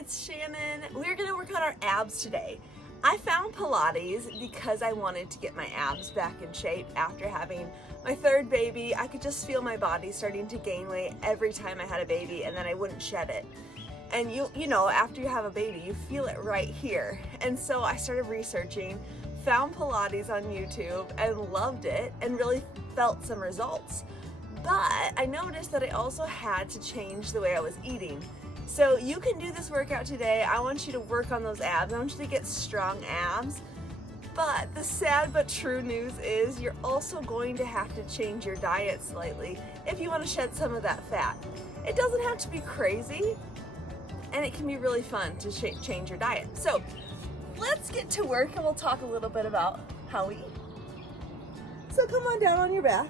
it's Shannon. We're gonna work on our abs today. I found Pilates because I wanted to get my abs back in shape after having my third baby. I could just feel my body starting to gain weight every time I had a baby, and then I wouldn't shed it. And you know, after you have a baby, you feel it right here. And so I started researching, found Pilates on YouTube and loved it and really felt some results. But I noticed that I also had to change the way I was eating. So you can do this workout today. I want you to work on those abs. I want you to get strong abs. But the sad but true news is you're also going to have to change your diet slightly if you want to shed some of that fat. It doesn't have to be crazy, and it can be really fun to change your diet. So let's get to work and we'll talk a little bit about how we eat. So come on down on your back.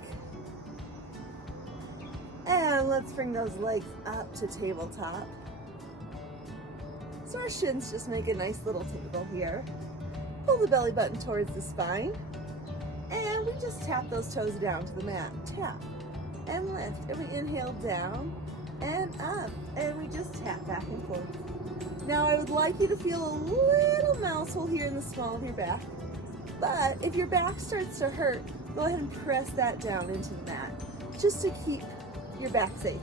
And let's bring those legs up to tabletop. So our shins just make a nice little table here. Pull the belly button towards the spine. And we just tap those toes down to the mat. Tap and lift. And we inhale down and up. And we just tap back and forth. Now I would like you to feel a little mouse hole here in the small of your back. But if your back starts to hurt, go ahead and press that down into the mat, just to keep your back safe.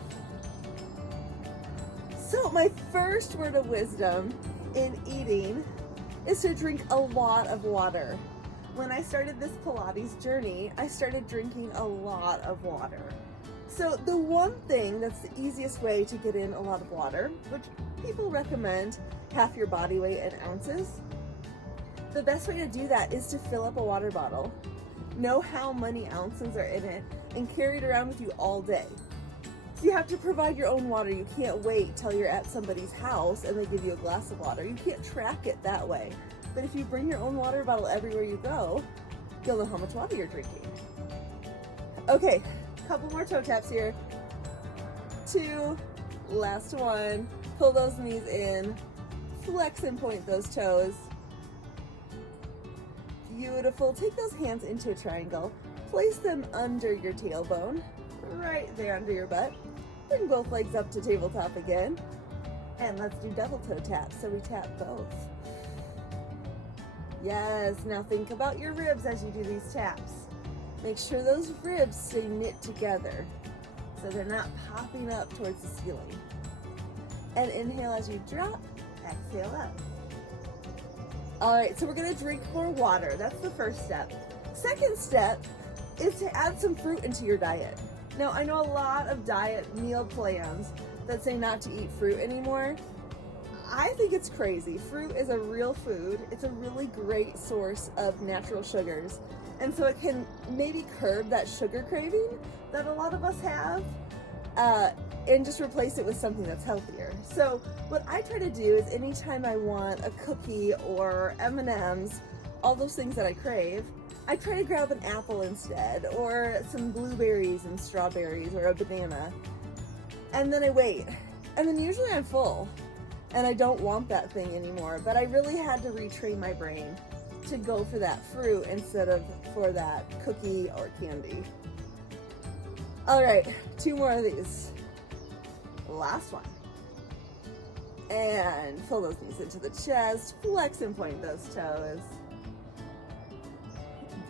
So my first word of wisdom in eating is to drink a lot of water. When I started this Pilates journey, I started drinking a lot of water. So the one thing that's the easiest way to get in a lot of water, which people recommend half your body weight in ounces, the best way to do that is to fill up a water bottle, know how many ounces are in it, and carry it around with you all day. So you have to provide your own water. You can't wait till you're at somebody's house and they give you a glass of water. You can't track it that way. But if you bring your own water bottle everywhere you go, you'll know how much water you're drinking. Okay, couple more toe taps here. 2, last one. Pull those knees in, flex and point those toes. Beautiful. Take those hands into a triangle. Place them under your tailbone, right there under your butt. Bring both legs up to tabletop again. And let's do double toe taps. So we tap both. Yes, now think about your ribs as you do these taps. Make sure those ribs stay knit together so they're not popping up towards the ceiling. And inhale as you drop, exhale up. All right, so we're gonna drink more water. That's the first step. Second step is to add some fruit into your diet. Now, I know a lot of diet meal plans that say not to eat fruit anymore. I think it's crazy. Fruit is a real food. It's a really great source of natural sugars. And so it can maybe curb that sugar craving that a lot of us have and just replace it with something that's healthier. So what I try to do is anytime I want a cookie or M&Ms, all those things that I crave, I try to grab an apple instead, or some blueberries and strawberries, or a banana. And then I wait. And then usually I'm full, and I don't want that thing anymore. But I really had to retrain my brain to go for that fruit instead of for that cookie or candy. All right, 2 more of these. Last one. And pull those knees into the chest, flex and point those toes.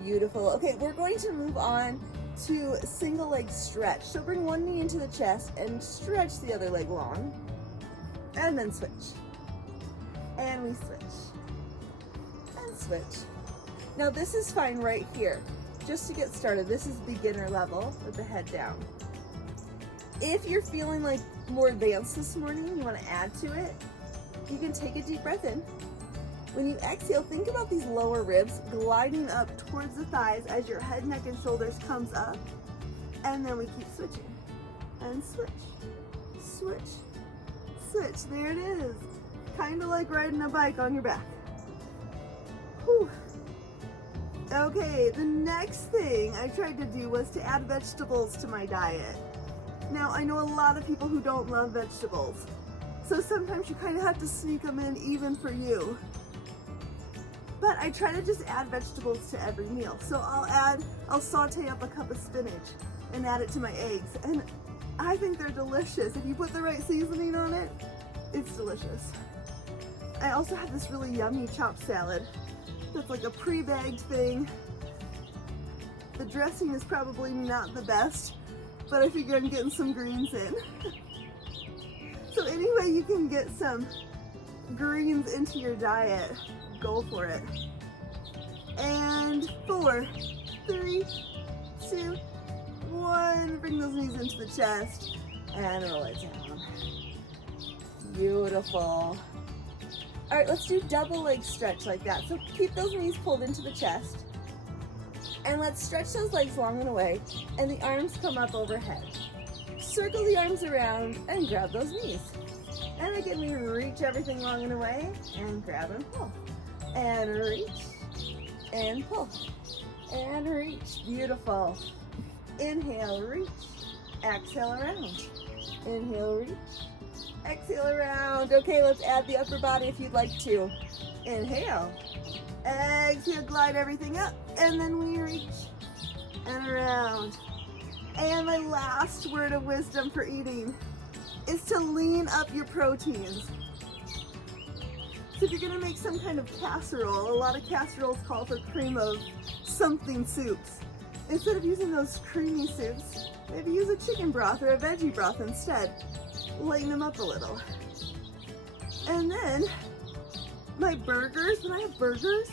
Beautiful. Okay, we're going to move on to single leg stretch. So bring one knee into the chest and stretch the other leg long. And then switch. And we switch. And switch. Now this is fine right here. Just to get started, this is beginner level with the head down. If you're feeling like more advanced this morning, you want to add to it, you can take a deep breath in. When you exhale, think about these lower ribs gliding up towards the thighs as your head, neck, and shoulders comes up. And then we keep switching. And switch, switch, switch. There it is. Kind of like riding a bike on your back. Whew. Okay, the next thing I tried to do was to add vegetables to my diet. Now, I know a lot of people who don't love vegetables, so sometimes you kind of have to sneak them in even for you. But I try to just add vegetables to every meal. So I'll saute up a cup of spinach and add it to my eggs. And I think they're delicious. If you put the right seasoning on it, it's delicious. I also have this really yummy chopped salad that's like a pre-bagged thing. The dressing is probably not the best, but I figure I'm getting some greens in. So any way you can get some greens into your diet, go for it. And 4, 3, 2, 1. Bring those knees into the chest and roll it down. Beautiful. All right, let's do double leg stretch like that. So keep those knees pulled into the chest. And let's stretch those legs long and away, and the arms come up overhead. Circle the arms around and grab those knees. And again, we reach everything long and away and grab and pull. And reach and pull. And reach. Beautiful. Inhale, reach. Exhale around. Inhale, reach. Exhale around. Okay, let's add the upper body if you'd like to. Inhale. Exhale, glide everything up, and then we reach and around. And my last word of wisdom for eating is to lean up your proteins. So if you're gonna make some kind of casserole, a lot of casseroles call for cream of something soups. Instead of using those creamy soups, maybe use a chicken broth or a veggie broth instead. Lighten them up a little. And then my burgers, when I have burgers,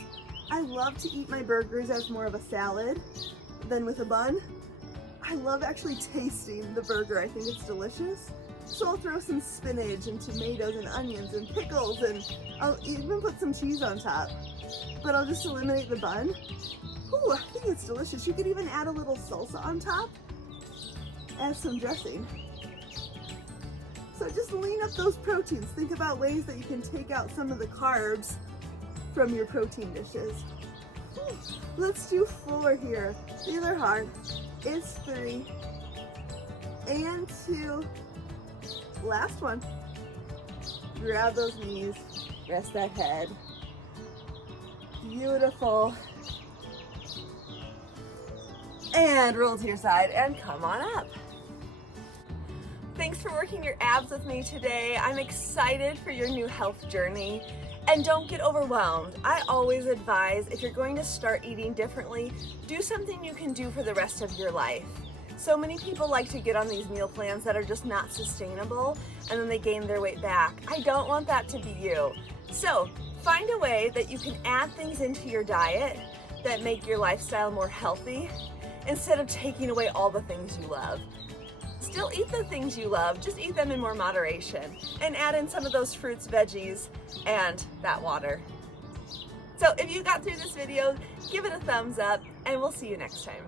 I love to eat my burgers as more of a salad than with a bun. I love actually tasting the burger. I think it's delicious. So I'll throw some spinach and tomatoes and onions and pickles, and I'll even put some cheese on top. But I'll just eliminate the bun. Ooh, I think it's delicious. You could even add a little salsa on top as some dressing. So just lean up those proteins. Think about ways that you can take out some of the carbs from your protein dishes. Let's do 4 here. These are hard. It's 3 and 2. Last one. Grab those knees. Rest that head. Beautiful. And roll to your side and come on up. Thanks for working your abs with me today. I'm excited for your new health journey. And don't get overwhelmed. I always advise if you're going to start eating differently, do something you can do for the rest of your life. So many people like to get on these meal plans that are just not sustainable, and then they gain their weight back. I don't want that to be you. So find a way that you can add things into your diet that make your lifestyle more healthy instead of taking away all the things you love. Still eat the things you love, just eat them in more moderation and add in some of those fruits, veggies, and that water. So if you got through this video, give it a thumbs up and we'll see you next time.